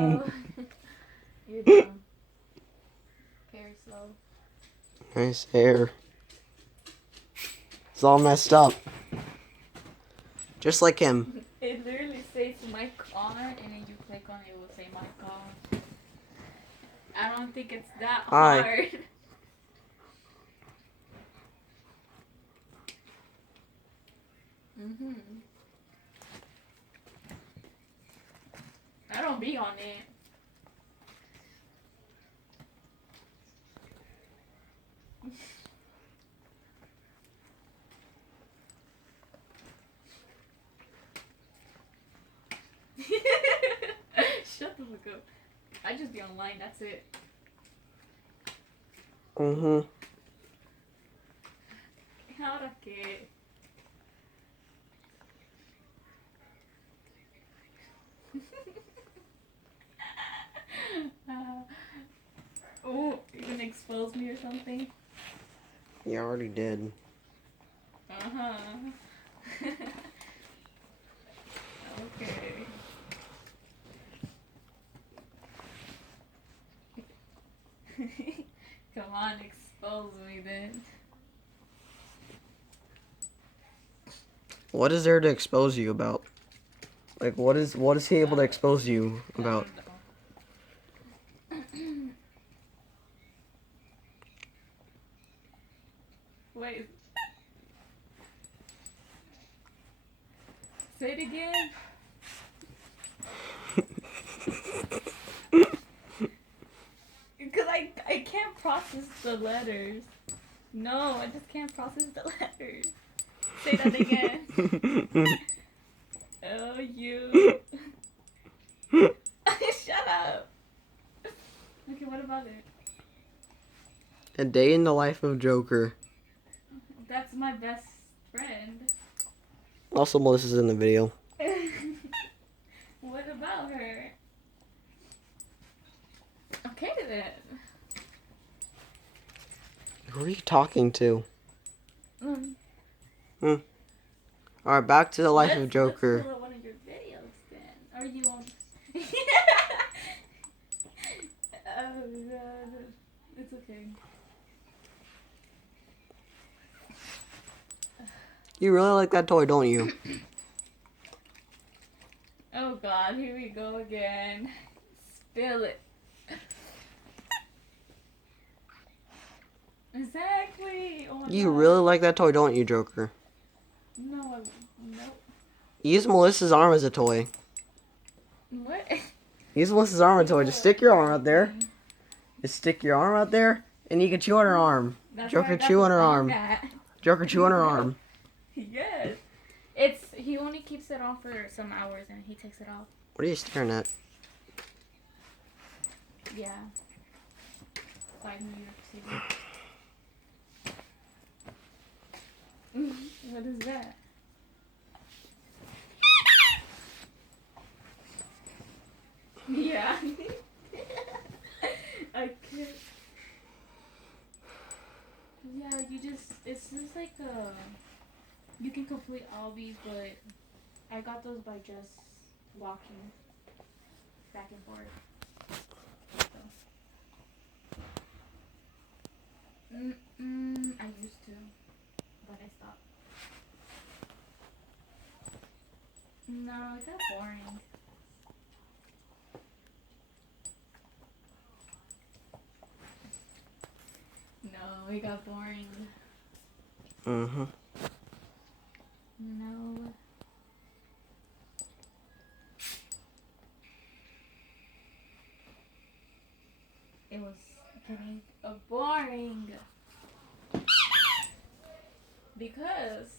No. You're dumb. Very slow. Nice hair. It's all messed up. Just like him. It literally says mic on, and then you click on it, it will say mic on. I don't think it's that Hi. hard. Mhm. I don't be on it. Shut the fuck up. I just be online, that's it. Mm-hmm. Ahora que. Oh, you're gonna expose me or something? You already did. Uh-huh. Okay. Come on, expose me then. What is there to expose you about? Like, what is he able to expose you about? I don't know. Wait. Say it again. Because I can't process the letters. No, I just can't process the letters. Say that again. Oh, you. Shut up. Okay, what about it? A day in the life of Joker. That's my best friend. Also, Melissa's in the video. What about her? Okay then. Who are you talking to? Mm. Alright, back to the life of Let's Joker. pull up one of your videos then. Are you on? Oh god. It's okay. You really like that toy, don't you? Oh god, here we go again. Spill it. Exactly. Oh my You god. really like that toy, don't you, Joker? No, nope. Use Melissa's arm as a toy. What? Use Melissa's arm as a toy. Just stick your arm out there. Just stick your arm out there, and you can chew on her arm. That's Joker, where I got chew the on her song arm. at. Joker, chew on her arm. Yes. He only keeps it on for some hours and he takes it off. What are you staring at? Yeah. 5 New York City. What is that? Yeah. I can't. Yeah, it's just like you can complete all these, but I got those by just walking back and forth. So. I used to, but I stopped. No, it got boring. No, it got boring. Mm-hmm. No. It was getting boring. Because